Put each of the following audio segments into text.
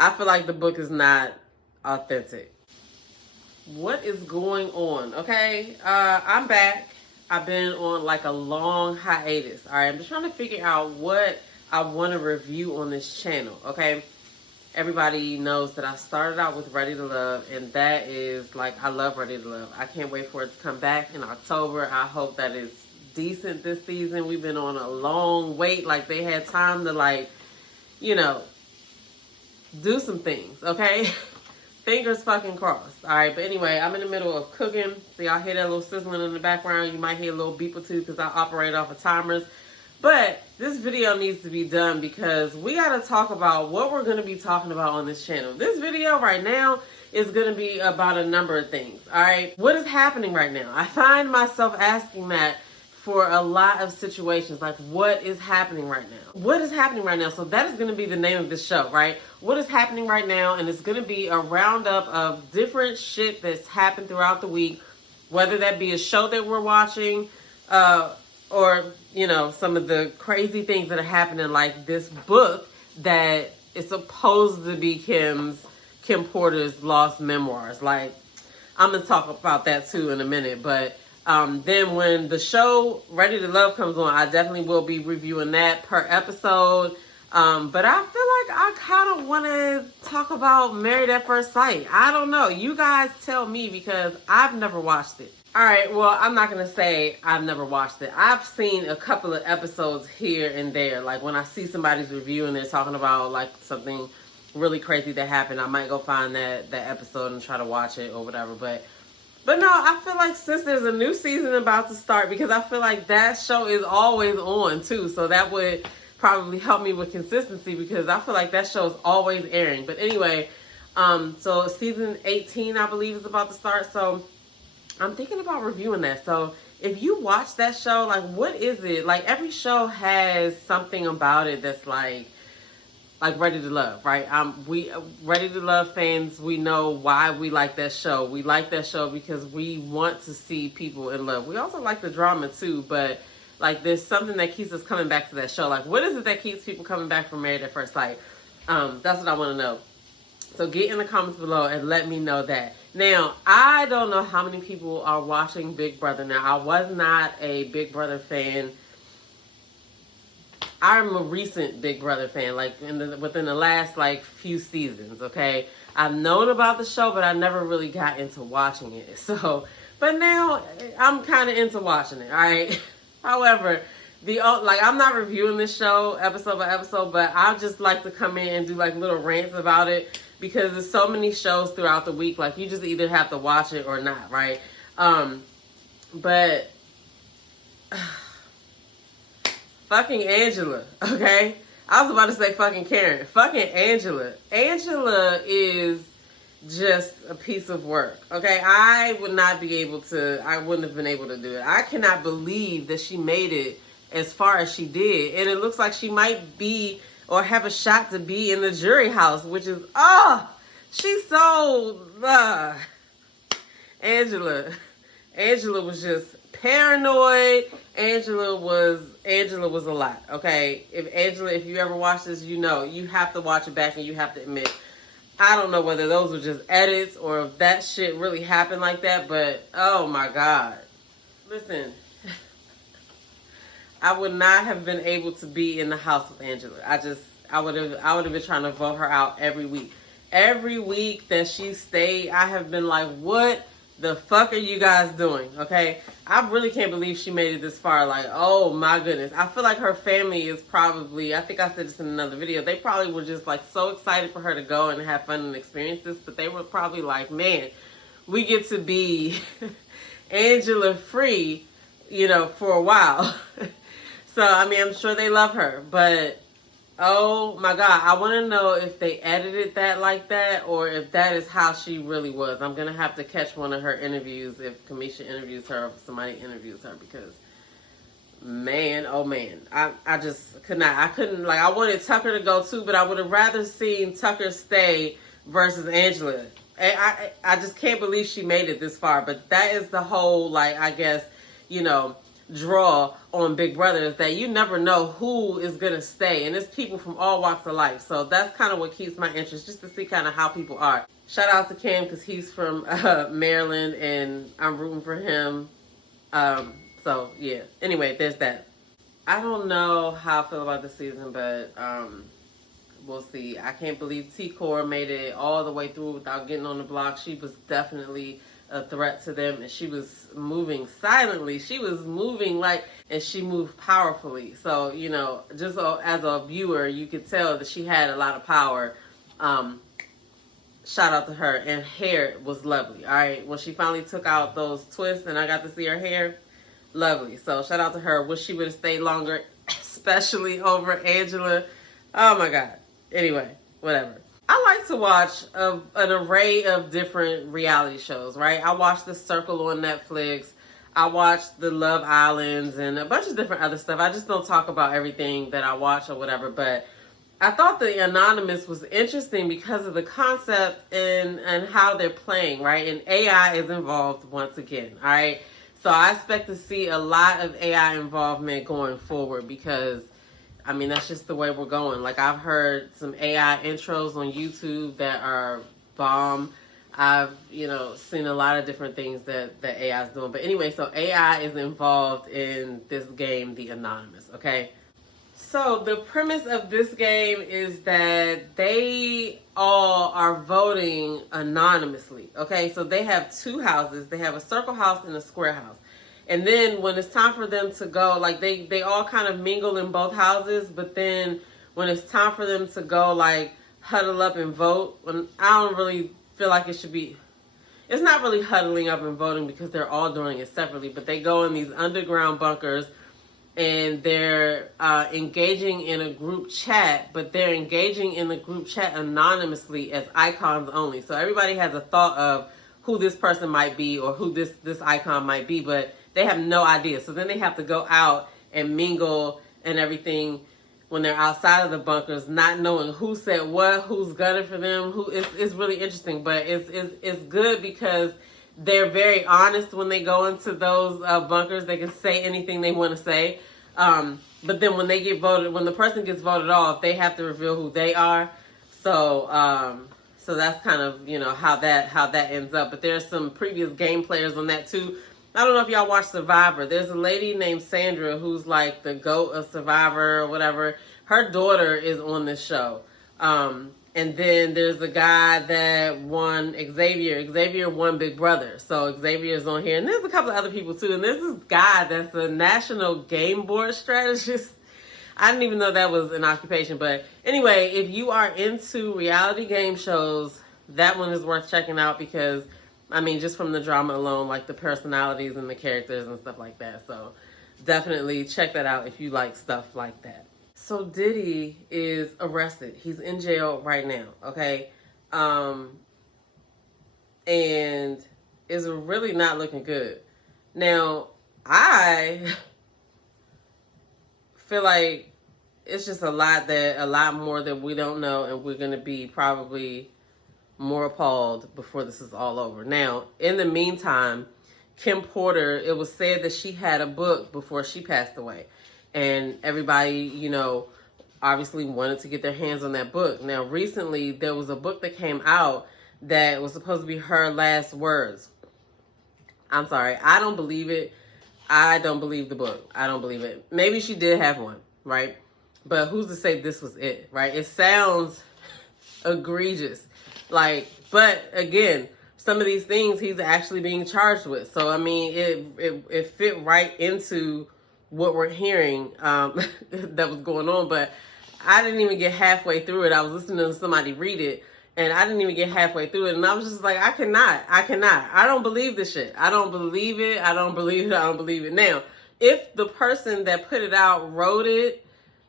I feel like the book is not authentic. What is going on? Okay, I'm back. I've been on like a long hiatus. All right, I'm just trying to figure out what I want to review on this channel. Okay, everybody knows that I started out with Ready to Love, and that is like, I love Ready to Love. I can't wait for it to come back in October. I hope that it's decent this season. We've been on a long wait. Like, they had time to, like, you know, do some things, okay? Fingers fucking crossed. All right, but anyway, I'm in the middle of cooking. So y'all hear that little sizzling in the background. You might hear a little beep or two because I operate off of timers. But this video needs to be done because we got to talk about what we're going to be talking about on this channel. This video right now is going to be about a number of things. All right, what is happening right now? I find myself asking that for a lot of situations, like, what is happening right now? What is happening right now? So that is going to be the name of this show, right? What is happening right now? And it's going to be a roundup of different shit that's happened throughout the week, whether that be a show that we're watching, or, you know, some of the crazy things that are happening, like this book that is supposed to be Kim Porter's lost memoirs. Like, I'm going to talk about that too in a minute, but then when the show Ready to Love comes on, I definitely will be reviewing that per episode. But I feel like I kind of want to talk about Married at First Sight. I don't know. You guys tell me because I've never watched it. All right, well, I'm not going to say I've never watched it. I've seen a couple of episodes here and there. Like, when I see somebody's review and they're talking about, like, something really crazy that happened, I might go find that episode and try to watch it or whatever. But no, I feel like since there's a new season about to start, because I feel like that show is always on too. So that would probably help me with consistency because I feel like that show is always airing. But anyway, so season 18, I believe, is about to start. So I'm thinking about reviewing that. So if you watch that show, like, what is it? Like, every show has something about it that's like Ready to Love, right? We Ready to Love fans, we know why we like that show. We like that show because we want to see people in love. We also like the drama too, but like, there's something that keeps us coming back to that show. Like, what is it that keeps people coming back from Married at First Sight? That's what I want to know. So get in the comments below and let me know that. Now, I don't know how many people are watching Big Brother now. I was not a Big Brother fan. I'm a recent Big Brother fan, like within the last like few seasons, okay? I've known about the show, but I never really got into watching it. So, but now I'm kind of into watching it, all right? However, I'm not reviewing this show episode by episode, but I just like to come in and do like little rants about it because there's so many shows throughout the week. Like, you just either have to watch it or not, right? But fucking Angela, okay? I was about to say fucking Karen. Fucking Angela. Angela is just a piece of work, okay? I wouldn't have been able to do it. I cannot believe that she made it as far as she did. And it looks like she might be or have a shot to be in the jury house, which is, she's so, Angela was just paranoid. Angela was a lot, okay? If you ever watch this, you know, you have to watch it back and you have to admit, I don't know whether those were just edits or if that shit really happened like that, but oh my God. Listen, I would not have been able to be in the house with Angela. I would have been trying to vote her out every week. Every week that she stayed, I have been like, what the fuck are you guys doing? Okay, I really can't believe she made it this far. Like, oh my goodness. I feel like her family is probably, I think I said this in another video, they probably were just like so excited for her to go and have fun and experience this, but they were probably like, man, we get to be Angela free, you know, for a while. So I mean, I'm sure they love her, but oh my God, I want to know if they edited that like that or if that is how she really was. I'm going to have to catch one of her interviews if Kamisha interviews her or if somebody interviews her because, man, oh man, I just could not. I couldn't, like, I wanted Tucker to go too, but I would have rather seen Tucker stay versus Angela. I just can't believe she made it this far, but that is the whole, like, I guess, you know, draw on Big Brother is that you never know who is going to stay. And it's people from all walks of life. So that's kind of what keeps my interest, just to see kind of how people are. Shout out to Cam because he's from Maryland and I'm rooting for him. So, yeah. Anyway, there's that. I don't know how I feel about this season, but we'll see. I can't believe T-Core made it all the way through without getting on the block. She was definitely a threat to them, and she was moving silently. She was moving and she moved powerfully. So, you know, just as a viewer, you could tell that she had a lot of power. Shout out to her. And hair was lovely. All right. When she finally took out those twists and I got to see her hair, lovely. So shout out to her. Wish she would have stayed longer, especially over Angela. Oh my God. Anyway, whatever. I like to watch an array of different reality shows, right? I watch The Circle on Netflix. I watch The Love Islands and a bunch of different other stuff. I just don't talk about everything that I watch or whatever, but I thought the Anonymous was interesting because of the concept and how they're playing, right? And AI is involved once again, all right? So I expect to see a lot of AI involvement going forward because I mean, that's just the way we're going. Like, I've heard some AI intros on YouTube that are bomb. I've, seen a lot of different things that AI is doing. But anyway, so AI is involved in this game, The Anonymous, okay? So the premise of this game is that they all are voting anonymously, okay? So they have two houses. They have a circle house and a square house. And then when it's time for them to go, like they all kind of mingle in both houses, but then when it's time for them to go, like huddle up and vote, I don't really feel like it should be, it's not really huddling up and voting because they're all doing it separately, but they go in these underground bunkers and they're engaging in a group chat, but they're engaging in the group chat anonymously as icons only. So everybody has a thought of who this person might be or who this icon might be, but they have no idea. So then they have to go out and mingle and everything when they're outside of the bunkers, not knowing who said what, who's gunning for them. It's really interesting, but it's good because they're very honest when they go into those bunkers. They can say anything they want to say. But then when they get voted, when the person gets voted off, they have to reveal who they are. So that's kind of, how that ends up. But there's some previous game players on that too. I don't know if y'all watch Survivor. There's a lady named Sandra who's like the GOAT of Survivor or whatever. Her daughter is on this show. And then there's a guy that won Xavier. Xavier won Big Brother. So Xavier's on here. And there's a couple of other people too. And there's this guy that's a national game board strategist. I didn't even know that was an occupation. But anyway, if you are into reality game shows, that one is worth checking out because just from the drama alone, like the personalities and the characters and stuff like that. So definitely check that out if you like stuff like that. So Diddy is arrested. He's in jail right now, okay? And is really not looking good. Now, I feel like it's just a lot more that we don't know, and we're going to be probably more appalled before this is all over. Now, in the meantime, Kim Porter, it was said that she had a book before she passed away. And everybody, obviously wanted to get their hands on that book. Now, recently, there was a book that came out that was supposed to be her last words. I'm sorry. I don't believe it. I don't believe the book. I don't believe it. Maybe she did have one, right? But who's to say this was it, right? It sounds egregious. But again, some of these things he's actually being charged with. So, it fit right into what we're hearing that was going on. But I didn't even get halfway through it. I was listening to somebody read it, and I didn't even get halfway through it. And I was just like, I cannot. I don't believe this shit. I don't believe it. I don't believe it. Now, if the person that put it out wrote it,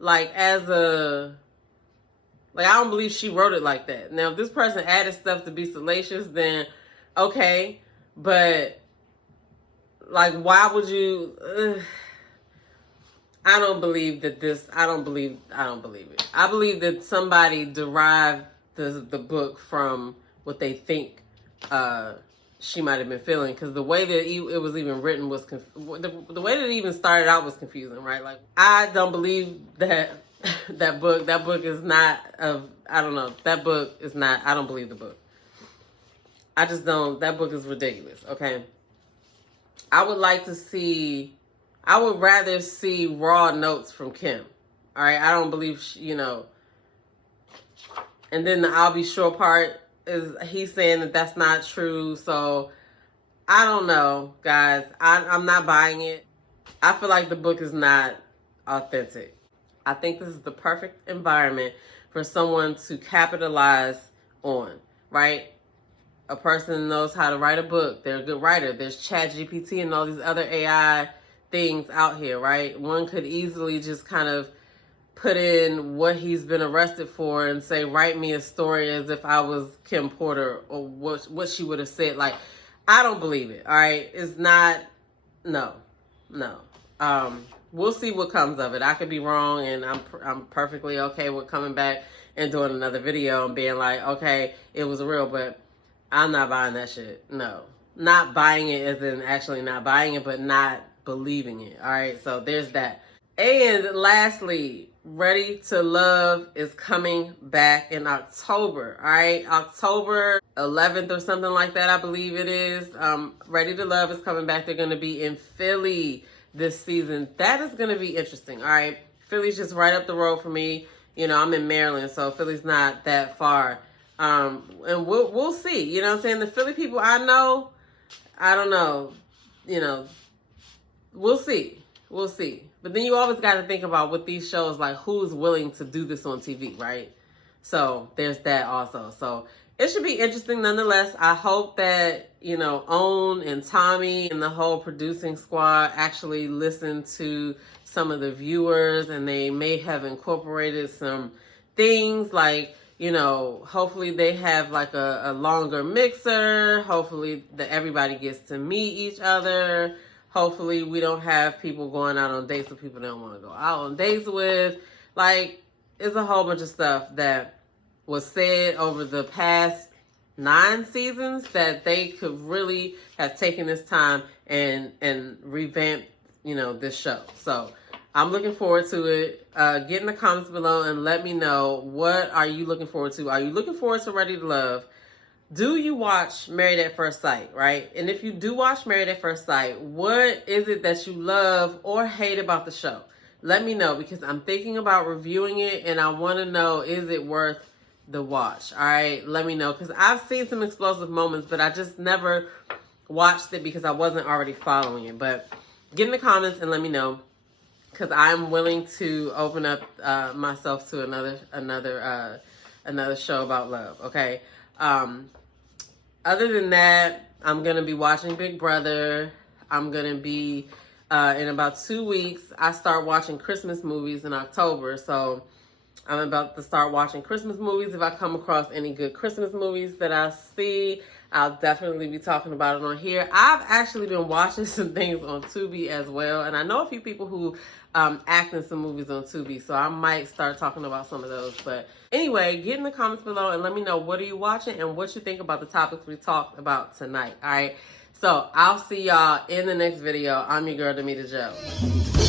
I don't believe she wrote it like that. Now, if this person added stuff to be salacious, then okay. But, why would you... I don't believe that I don't believe it. I believe that somebody derived the book from what they think she might have been feeling, because the way that it was even written was the way that it even started out was confusing, right? Like, I don't believe that that book is not of, I don't know, that book is not, I don't believe the book. I just don't, that book is ridiculous, okay? I would rather see raw notes from Kim. All right, I don't believe and then the I'll be sure part is he's saying that that's not true. So I don't know, guys. I'm not buying it. I feel like the book is not authentic. I think this is the perfect environment for someone to capitalize on, right? A person knows how to write a book. They're a good writer. There's ChatGPT and all these other AI things out here, right? One could easily just kind of put in what he's been arrested for and say, write me a story as if I was Kim Porter, or what she would have said. Like, I don't believe it. All right. It's not, no. We'll see what comes of it. I could be wrong, and I'm perfectly okay with coming back and doing another video and being like, okay, it was real, but I'm not buying that shit. No, not buying it as in actually not buying it, but not believing it. All right. So there's that. And lastly, Ready to Love is coming back in October, all right? October 11th or something like that, I believe it is. Ready to Love is coming back. They're going to be in Philly this season. That is going to be interesting, all right? Philly's just right up the road for me. You know, I'm in Maryland, so Philly's not that far. And we'll see. You know what I'm saying? The Philly people I know, I don't know. You know, we'll see. We'll see. But then you always got to think about with these shows, like, who's willing to do this on TV, right? So there's that also. So it should be interesting nonetheless. I hope that, you know, Own and Tommy and the whole producing squad actually listen to some of the viewers, and they may have incorporated some things like, you know, hopefully they have like a longer mixer. Hopefully that everybody gets to meet each other. Hopefully we don't have people going out on dates with people they don't want to go out on dates with. Like, it's a whole bunch of stuff that was said over the past 9 seasons that they could really have taken this time and revamped, you know, this show. So I'm looking forward to it. Get in the comments below and let me know, what are you looking forward to? Are you looking forward to Ready to Love? Do you watch Married at First Sight, right? And if you do watch Married at First Sight, what is it that you love or hate about the show? Let me know, because I'm thinking about reviewing it and I want to know, is it worth the watch? All right, let me know, because I've seen some explosive moments, but I just never watched it because I wasn't already following it. But get in the comments and let me know, because I'm willing to open up myself to another show about love, okay? Other than that, I'm going to be watching Big Brother. I'm going to be, in about 2 weeks, I start watching Christmas movies in October. So I'm about to start watching Christmas movies. If I come across any good Christmas movies that I see, I'll definitely be talking about it on here. I've actually been watching some things on Tubi as well. And I know a few people who act in some movies on Tubi, so I might start talking about some of those. But anyway, get in the comments below and let me know, what are you watching and what you think about the topics we talked about tonight, all right? So I'll see y'all in the next video. I'm your girl, Demita Joe.